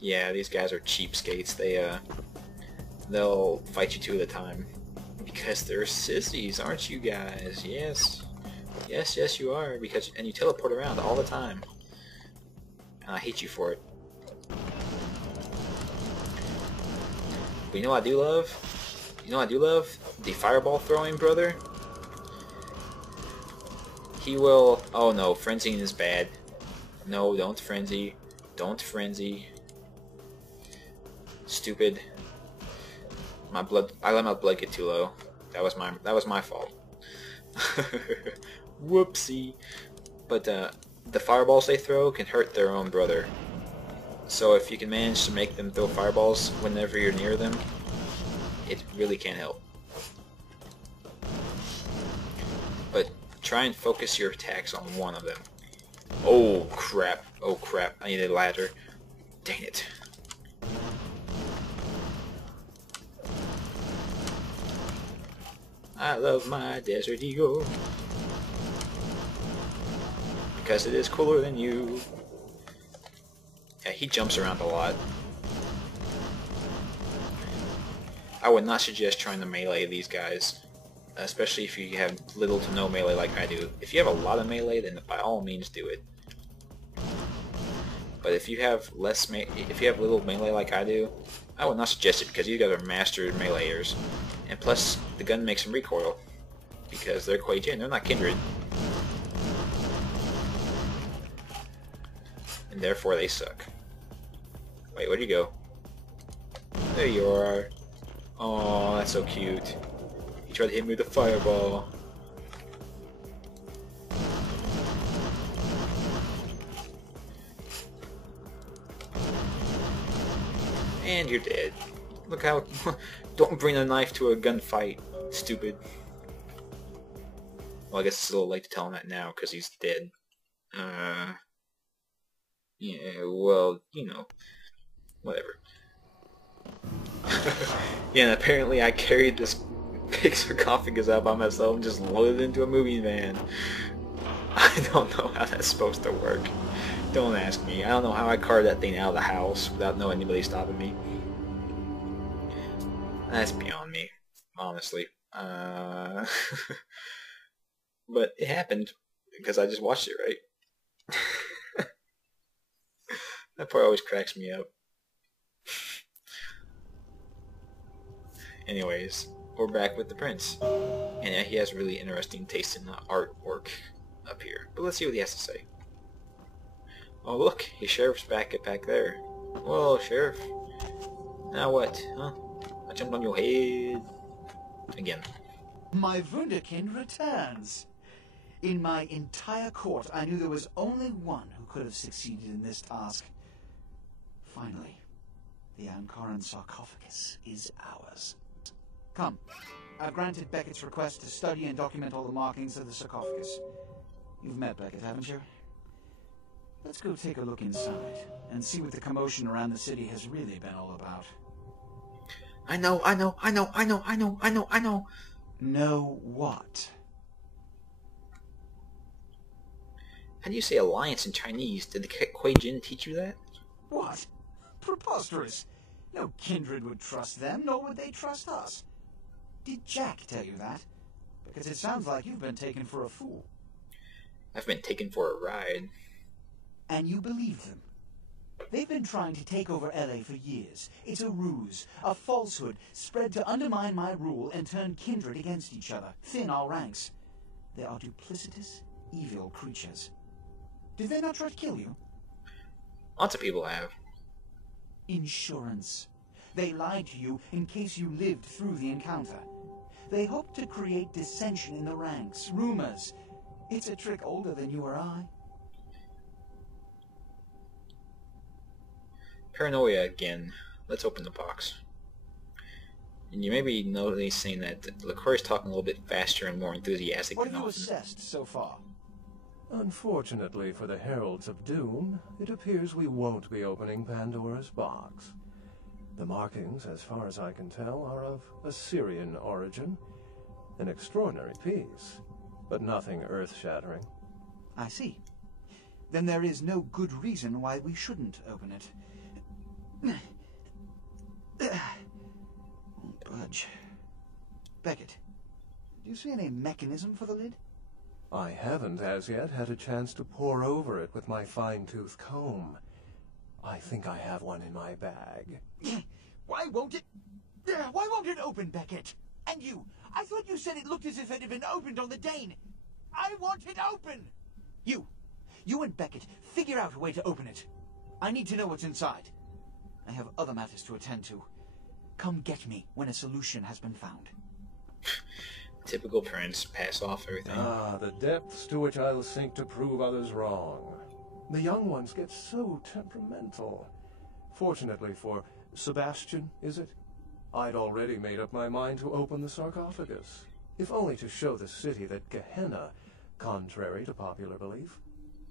Yeah, these guys are cheapskates. They'll fight you two at a time. Because they're sissies, aren't you guys? Yes. Yes, yes you are. And you teleport around all the time. And I hate you for it. But you know what I do love? You know what I do love? The fireball throwing brother. He will... Oh no, frenzying is bad. No, don't frenzy. Don't frenzy. Stupid. I let my blood get too low. That was my fault. Whoopsie. But the fireballs they throw can hurt their own brother. So if you can manage to make them throw fireballs whenever you're near them, it really can help. But try and focus your attacks on one of them. Oh crap. Oh crap. I need a ladder. Dang it. I love my Desert Eagle because it is cooler than you. Yeah, he jumps around a lot. I would not suggest trying to melee these guys, especially if you have little to no melee like I do. If you have a lot of melee, then by all means do it. But if you have little melee like I do, I would not suggest it because you guys are mastered meleeers. And plus, the gun makes them recoil because they're Kuei Jin, they're not Kindred. And therefore they suck. Wait, where'd you go? There you are. Oh, that's so cute. He tried to hit me with a fireball. And you're dead. Look how... Don't bring a knife to a gunfight, stupid. Well, I guess it's a little late to tell him that now, because he's dead. Yeah, well, you know. Whatever. Yeah, and apparently I carried this big sarcophagus out by myself and just loaded it into a moving van. I don't know how that's supposed to work. Don't ask me. I don't know how I carted that thing out of the house without knowing anybody stopping me. That's beyond me, honestly. But it happened because I just watched it, right? That part always cracks me up. Anyways, we're back with the prince. And yeah, he has really interesting taste in the artwork up here. But let's see what he has to say. Oh look, the sheriff's back there. Whoa, sheriff. Now what, huh? I jumped on your head. Again. My Wunderkind returns. In my entire court, I knew there was only one who could have succeeded in this task. Finally, the DarkChiron sarcophagus is ours. Come, I've granted Beckett's request to study and document all the markings of the sarcophagus. You've met Beckett, haven't you? Let's go take a look inside and see what the commotion around the city has really been all about. I know. Know what? How do you say alliance in Chinese? Did the Kuei Jin teach you that? What? Preposterous. No kindred would trust them, nor would they trust us. Did Jack tell you that? Because it sounds like you've been taken for a fool. I've been taken for a ride. And you believe them? They've been trying to take over LA for years. It's a ruse, a falsehood, spread to undermine my rule and turn kindred against each other, thin our ranks. They are duplicitous, evil creatures. Did they not try to kill you? Lots of people have. Insurance. They lied to you in case you lived through the encounter. They hoped to create dissension in the ranks, rumors. It's a trick older than you or I. Paranoia again. Let's open the box. And you may be noticing that LaCroix is talking a little bit faster and more enthusiastic What than have you often. assessed so far? Unfortunately for the Heralds of Doom, it appears we won't be opening Pandora's box. The markings, as far as I can tell, are of Assyrian origin. An extraordinary piece, but nothing earth-shattering. I see. Then there is no good reason why we shouldn't open it. Won't budge. Beckett, do you see any mechanism for the lid? I haven't as yet had a chance to pore over it with my fine-tooth comb. I think I have one in my bag. Why won't it open, Beckett? And you, I thought you said it looked as if it had been opened on the Dane. I want it open! You and Beckett, figure out a way to open it. I need to know what's inside. I have other matters to attend to. Come get me when a solution has been found. Typical Prince, pass off everything. Ah, the depths to which I'll sink to prove others wrong. The young ones get so temperamental. Fortunately for Sebastian, is it? I'd already made up my mind to open the sarcophagus, if only to show the city that Gehenna, contrary to popular belief,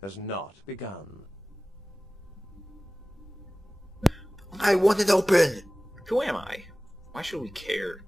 has not begun. I want it open! Who am I? Why should we care?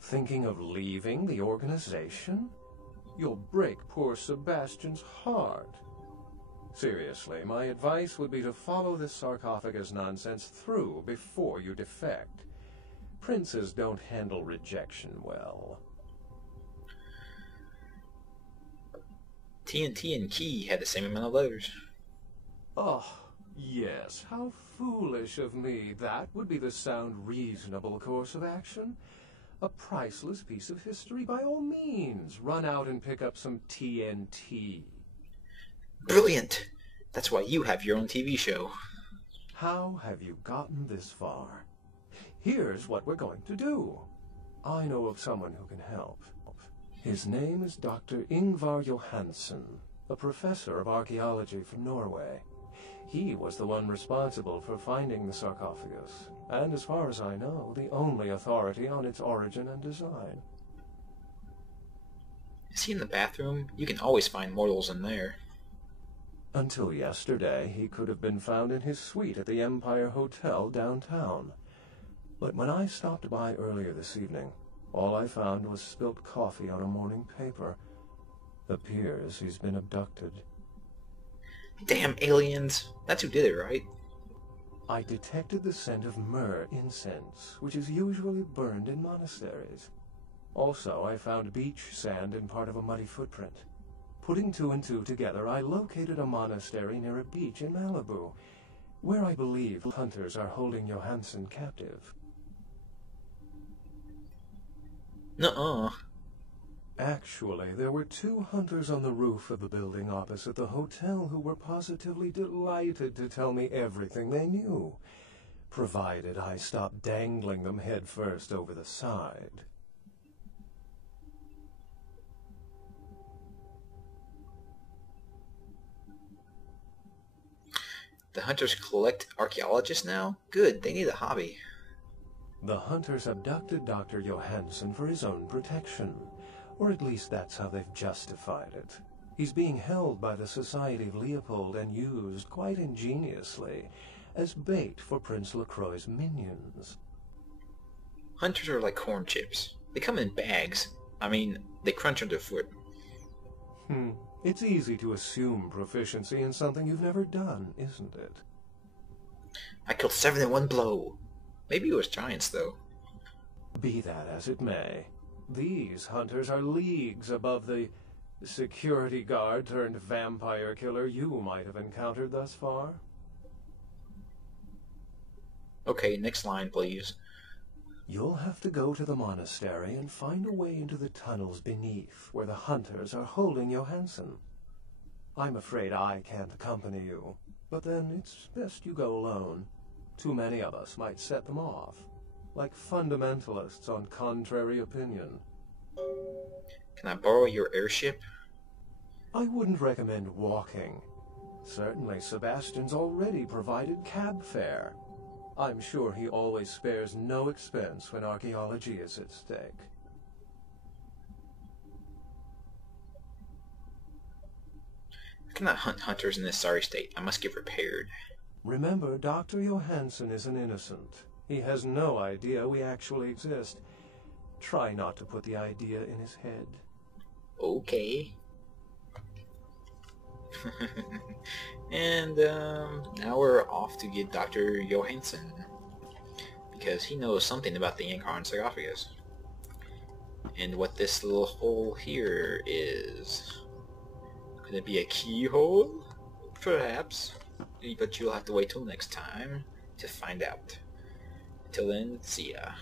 Thinking of leaving the organization? You'll break poor Sebastian's heart. Seriously, my advice would be to follow this sarcophagus nonsense through before you defect. Princes don't handle rejection well. TNT and Key had the same amount of letters. Oh, yes, how foolish of me. That would be the sound, reasonable course of action. A priceless piece of history, by all means. Run out and pick up some TNT. Brilliant! That's why you have your own TV show. How have you gotten this far? Here's what we're going to do. I know of someone who can help. His name is Dr. Ingvar Johansen, a professor of archaeology from Norway. He was the one responsible for finding the sarcophagus, and as far as I know, the only authority on its origin and design. Is he in the bathroom? You can always find mortals in there. Until yesterday, he could have been found in his suite at the Empire Hotel downtown. But when I stopped by earlier this evening, all I found was spilt coffee on a morning paper. Appears he's been abducted. Damn aliens! That's who did it, right? I detected the scent of myrrh incense, which is usually burned in monasteries. Also, I found beach sand in part of a muddy footprint. Putting two and two together, I located a monastery near a beach in Malibu, where I believe hunters are holding Johansen captive. Nuh-uh. Actually, there were 2 hunters on the roof of the building opposite the hotel who were positively delighted to tell me everything they knew, provided I stopped dangling them head first over the side. The hunters collect archaeologists now? Good, they need a hobby. The hunters abducted Dr. Johansen for his own protection, or at least that's how they've justified it. He's being held by the Society of Leopold and used, quite ingeniously, as bait for Prince LaCroix's minions. Hunters are like corn chips. They come in bags. I mean, they crunch underfoot. It's easy to assume proficiency in something you've never done, isn't it? I killed 7 in one blow. Maybe it was giants, though. Be that as it may, these hunters are leagues above the security guard turned vampire killer you might have encountered thus far. Okay, next line, please. You'll have to go to the monastery and find a way into the tunnels beneath where the hunters are holding Johansen. I'm afraid I can't accompany you, but then it's best you go alone. Too many of us might set them off, like fundamentalists on contrary opinion. Can I borrow your airship? I wouldn't recommend walking. Certainly Sebastian's already provided cab fare. I'm sure he always spares no expense when archaeology is at stake. I cannot hunt hunters in this sorry state. I must get repaired. Remember, Dr. Johansen is an innocent. He has no idea we actually exist. Try not to put the idea in his head. Okay. And now we're off to get Dr. Johansson, because he knows something about the Ankaran sarcophagus. And what this little hole here is. Could it be a keyhole? Perhaps. But you'll have to wait till next time to find out. Until then, see ya.